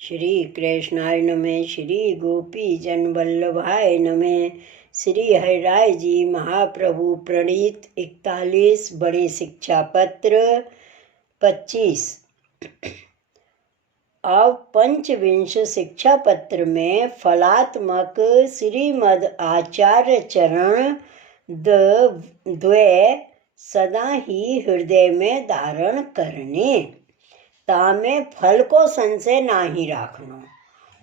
श्री कृष्णाय नमः। श्री गोपी जन वल्लभाय नमः। श्री हरिराय जी महाप्रभु प्रणीत 41 बड़े शिक्षा पत्र 25। अब पंचविंश शिक्षा पत्र में फलात्मक श्रीमद आचार्य चरण द्वय सदा ही हृदय में धारण करने, तामे फल को संशय नाही राखनो,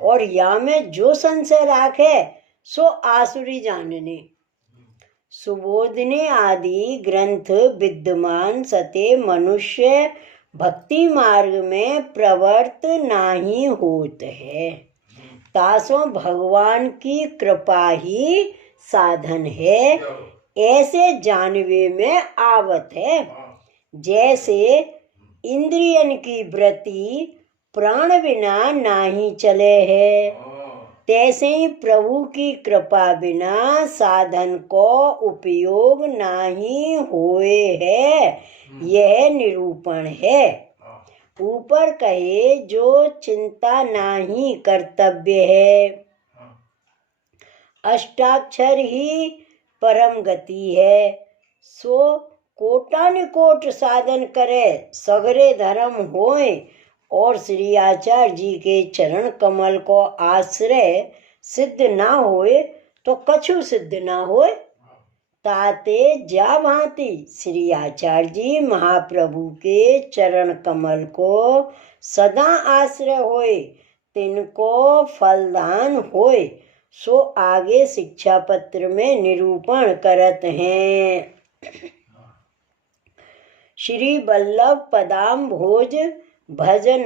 और या में जो संशय राखे सो आसुरी जानने। सुबोधने आदि ग्रंथ विद्यमान सते मनुष्य भक्ति मार्ग में प्रवृत्त नाही होत है। तासो भगवान की कृपा ही साधन है, ऐसे जानवे में आवत है। जैसे इंद्रियन की वृत्ति प्राण बिना नाही चले है, तैसे ही प्रभु की कृपा बिना साधन को उपयोग नाही होए है, यह निरूपण है। ऊपर कहे जो चिंता नाही कर्तव्य है, अष्टाक्षर ही परम गति है। सो कोटानुकोट साधन करे सगरे धर्म होए, और श्री आचार्य जी के चरण कमल को आश्रय सिद्ध ना होए तो कछु सिद्ध ना होए। ताते जा भांति श्री आचार्य जी महाप्रभु के चरण कमल को सदा आश्रय होए, तिनको फलदान होए, सो आगे शिक्षा पत्र में निरूपण करत हैं। श्री वल्लभ पदाम भोज भजन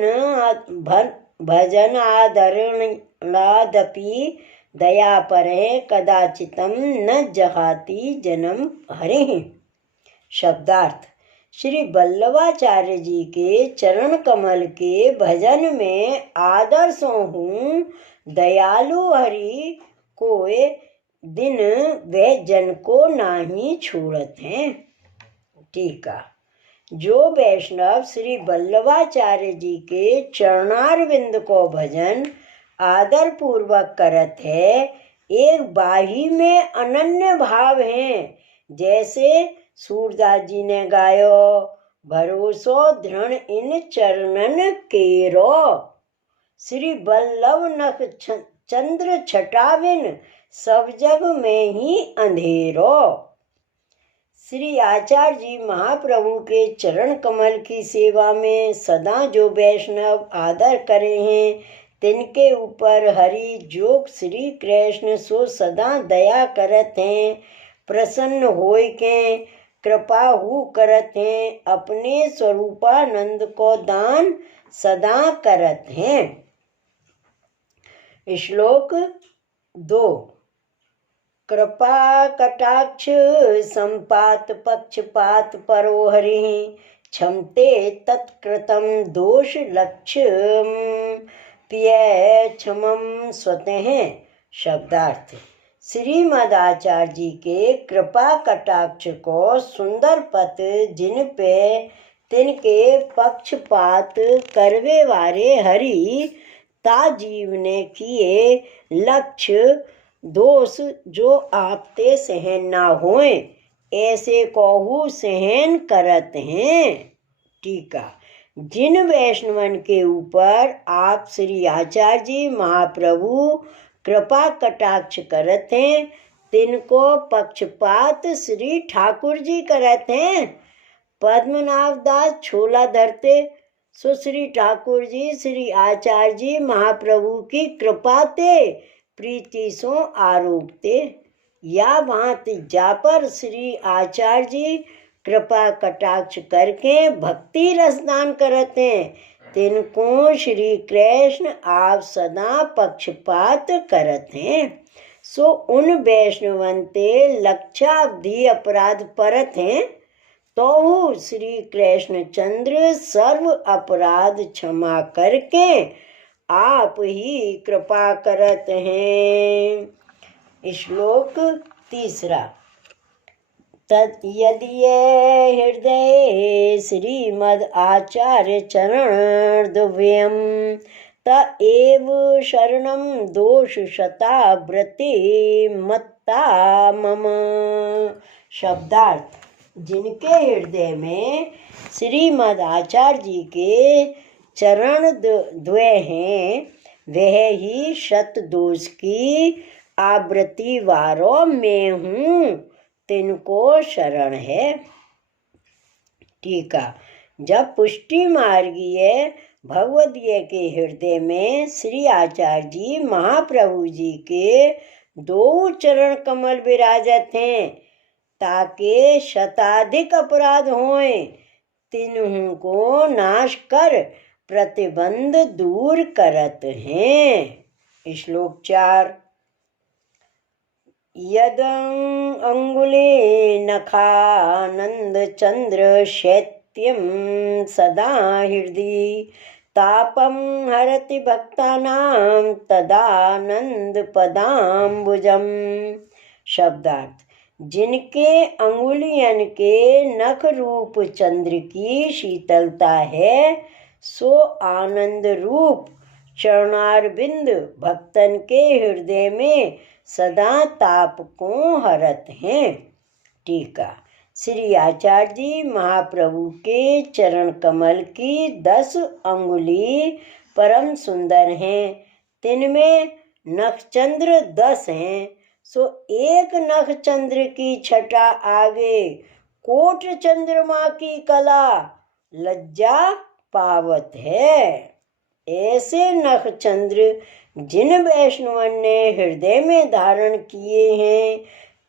आदरणादपि दया परे कदाचितम न जहाति जन्म हरे। शब्दार्थ। श्री वल्लभाचार्य जी के चरण कमल के भजन में आदर सो हूँ दयालु हरि कोई दिन वे जन को नाही छोड़त हैं। टीका। जो वैष्णव श्री वल्लभाचार्य जी के चरणारविंद को भजन आदर पूर्वक करत है, एक बाही में अनन्य भाव हैं। जैसे सूरदास जी ने गायो, भरोसो दृढ़ इन चरणन केरो, श्री वल्लभ नख चंद्र छटाविन, सब जग में ही अंधेरो। श्री आचार्य जी महाप्रभु के चरण कमल की सेवा में सदा जो वैष्णव आदर करे हैं, तिनके ऊपर हरि जोग श्री कृष्ण सो सदा दया करत हैं, प्रसन्न होय के कृपा हु करत हैं, अपने स्वरूपानंद को दान सदा करत हैं। श्लोक 2। कृपा कटाक्ष संपात पक्षपात परो हरि, क्षमते तत्कृतम दोष लक्ष्य प्य क्षमम स्वतः। शब्दार्थ। श्रीमद आचार्य जी के कृपा कटाक्ष को सुंदर पथ जिन पे तिनके पक्षपात करवे वारे हरि, ता जीव ने किए लक्ष्य दोष जो आपते सहन ना होए, ऐसे कोहू सहन करत हैं। टीका। जिन वैष्णवन के ऊपर आप श्री आचार्य जी महाप्रभु कृपा कटाक्ष करत हैं, तिनको पक्षपात श्री ठाकुर जी करत हैं। पद्मनाभ दास छोला धरते, सो श्री ठाकुर जी श्री आचार्य जी महाप्रभु की कृपा ते प्रीति सो आरोपते। या भांति जा पर श्री आचार्य जी कृपा कटाक्ष करके भक्ति रसदान करते हैं, तिनको श्री कृष्ण आप सदा पक्षपात करते हैं। सो उन वैष्णवंते लक्षावधि अपराध परत हैं, तो श्री कृष्ण चंद्र सर्व अपराध क्षमा करके आप ही कृपा करत हैं। श्लोक 3। तद यदि हृदय श्रीमद आचार्य चरण द्वयम, त एव शरणं दोष शता व्रते मत्ता मम। शब्दार्थ, जिनके हृदय में श्रीमद् आचार्य जी के चरण द्वय हैं, वह ही शत दोष की आवृत्ति वारों में हूँ, तिनको शरण है। टीका। जब पुष्टि मार्गीय भगवदीय के हृदय में श्री आचार्य जी महाप्रभु जी के दो चरण कमल विराजत हैं, ताके शताधिक अपराध होएं, तिन्हों को नाश कर प्रतिबंध दूर करत हैं। श्लोक 4। यद अंगुले नखानंद चंद्र शैत्यम सदा हृदि तापम हरति भक्तानां तदानंद पदाम्बुजम। शब्दार्थ, जिनके अंगुलियन के नख रूप चंद्र की शीतलता है, सो आनंद रूप चरणारविंद भक्तन के हृदय में सदा ताप को हरत हैं। टीका। श्री आचार्य जी महाप्रभु के चरण कमल की 10 अंगुली परम सुंदर हैं, तिनमें नखचंद्र 10 हैं, सो एक नखचंद्र की छटा आगे कोट चंद्रमा की कला लज्जा पावत है। ऐसे नखचंद्र जिन वैष्णवन ने हृदय में धारण किए हैं,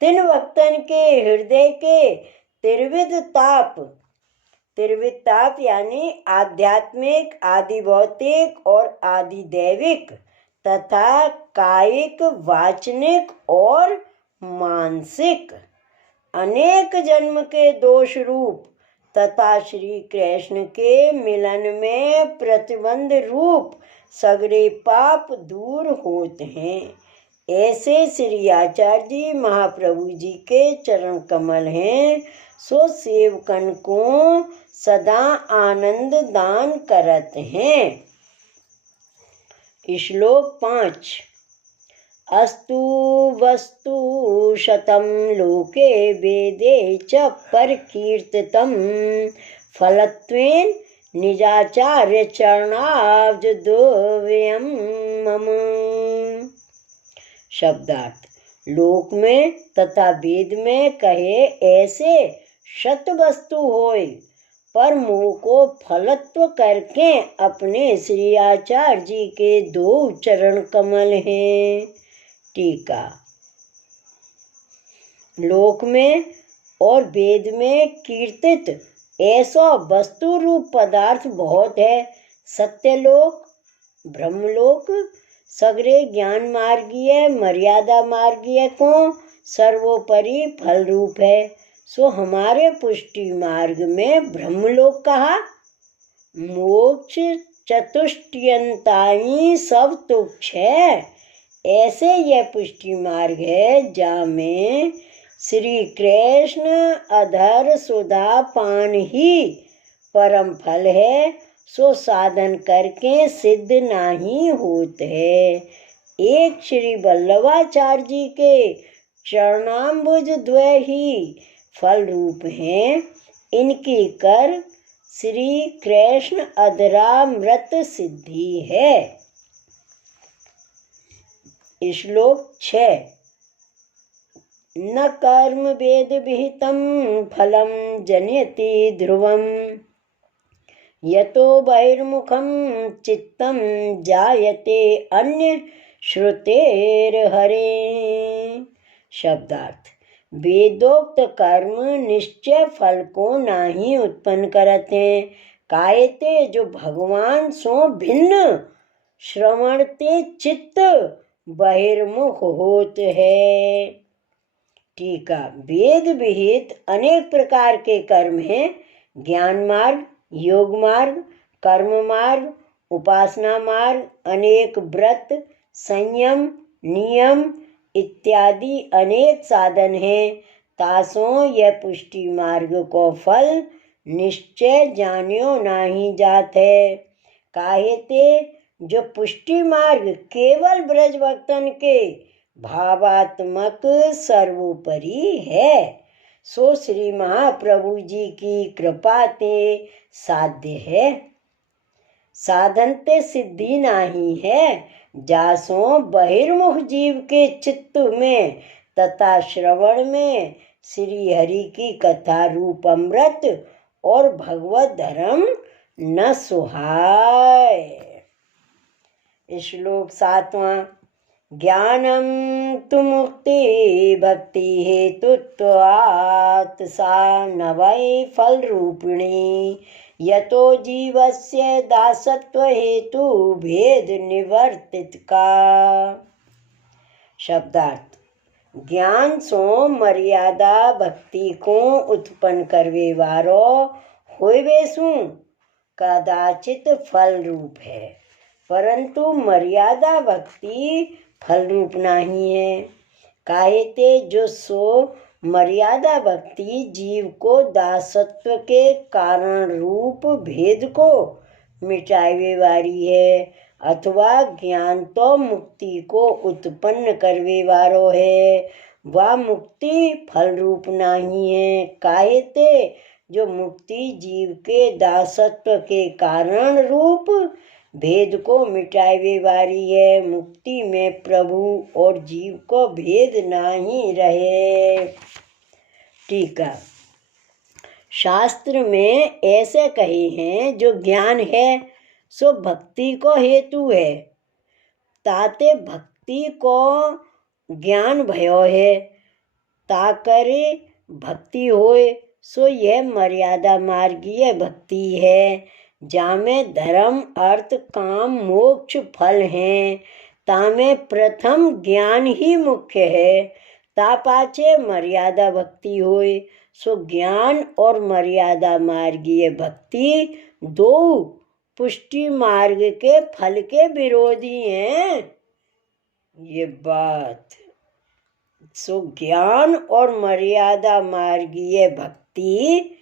तिन भक्तन के हृदय के त्रिविध ताप यानी आध्यात्मिक, आदि भौतिक और आदि दैविक तथा कायिक, वाचनिक और मानसिक अनेक जन्म के दोष रूप तथा श्री कृष्ण के मिलन में प्रतिबंध रूप सगरे पाप दूर होते हैं। ऐसे श्री आचार्य जी महाप्रभु जी के चरण कमल हैं, सो सेवकन को सदा आनंद दान करत हैं। श्लोक 5। अस्तु वस्तु शतं लोके वेदे च परकीर्तितं फलत्वेन निजाचार्य चरणाब्जद्वयं मम। शब्दार्थ, लोक में तथा वेद में कहे ऐसे शत वस्तु होय, पर मोह को फलत्व करके अपने श्री आचार्य जी के 2 चरण कमल हैं। टीका। लोक में और वेद में कीर्तित ऐसा वस्तु रूप पदार्थ बहुत है। सत्यलोक, ब्रह्मलोक सगरे ज्ञान मार्गीय, मर्यादा मार्गीय को सर्वोपरि फल रूप है। सो हमारे पुष्टि मार्ग में ब्रह्मलोक कहा, मोक्ष चतुष्टयंताई सब तुच्छ है। ऐसे यह पुष्टि मार्ग है, जहाँ में श्री कृष्ण अधर सुधा पान ही परम फल है, सो साधन करके सिद्ध नहीं होते है। एक श्री वल्लभाचार्य जी के चरणाम्बुज द्वय ही फल रूप हैं, इनकी कर श्री कृष्ण अधरामृत सिद्धि है। श्लोक 6। न कर्म वेद विहितं फलं जनयति ध्रुवं यतो बहिर्मुखं चित्तं जायते अन्य श्रुतेर्हरे। शब्दार्थ, वेदोक्त कर्म निश्चय फल को नहीं उत्पन्न करते हैं, कायते जो भगवान सो भिन्न श्रवणते चित्त बहिर्मुख होत है। टीका। वेद विहित अनेक प्रकार के कर्म हैं, ज्ञान मार्ग, योग मार्ग, कर्म मार्ग, उपासना मार्ग, अनेक व्रत, संयम, नियम इत्यादि अनेक साधन हैं। तासों यह पुष्टि मार्ग को फल निश्चय जानियो नहीं जात है, काहेते जो पुष्टि मार्ग केवल ब्रज भक्तन के भावात्मक सर्वोपरि है, सो श्री महाप्रभु जी की कृपा ते साध्य है। साधन ते सिद्धि नाही है, जासों बहिर्मुख जीव के चित्त में तथा श्रवण में श्री हरि की कथा रूप अमृत और भगवत धर्म न सुहाय। श्लोक 7वां। ज्ञानम तु मुक्ति भक्ति हेतुत्वात् सा न वै फल रूपिणी, यतो जीवस्य दासत्व हेतु भेद निवर्तित का। शब्दार्थ। ज्ञान सो मर्यादा भक्ति को उत्पन्न करवे वारो होवे सु कदाचित फल रूप है, परंतु मर्यादा भक्ति फल रूप नहीं है। काहे ते जो सो मर्यादा भक्ति जीव को दासत्व के कारण रूप भेद को मिटावे वाली है, अथवा ज्ञान तो मुक्ति को उत्पन्न करवे वारो है, वह मुक्ति फल रूप नहीं है। काहे ते जो मुक्ति जीव के दासत्व के कारण रूप भेद को मिटावे वाली है। मुक्ति में प्रभु और जीव को भेद नहीं रहे। टीका। शास्त्र में ऐसे कहे हैं, जो ज्ञान है सो भक्ति को हेतु है, ताते भक्ति को ज्ञान भयो है, ताकर भक्ति होए, सो यह मर्यादा मार्गीय भक्ति है, जामें धर्म अर्थ काम मोक्ष फल हैं। तामें प्रथम ज्ञान ही मुख्य है, ता पाचे मर्यादा भक्ति होए, सो ज्ञान और मर्यादा मार्गीय भक्ति दो पुष्टि मार्ग के फल के विरोधी हैं। ये बात। सो ज्ञान और मर्यादा मार्गीय भक्ति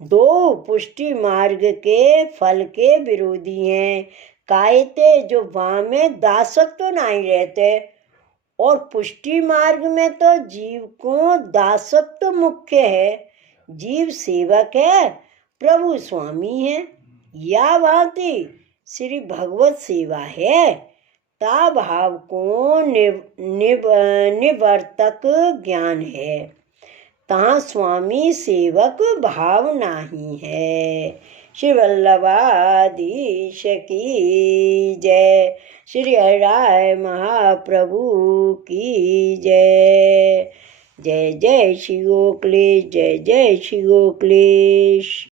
दो पुष्टि मार्ग के फल के विरोधी हैं। कायते जो वहाँ में दासत्व नहीं रहते, और पुष्टि मार्ग में तो जीव को दासत्व मुख्य है। जीव सेवक है, प्रभु स्वामी है। या भांति श्री भगवत सेवा है, ता भाव को निवर्तक ज्ञान है, तहाँ स्वामी सेवक भाव नहीं है। श्री वल्लभाधीश की जय। श्री हरिराय महाप्रभु की जय। जय जय श्री गोखलेश, जय जय श्री गोखलेश।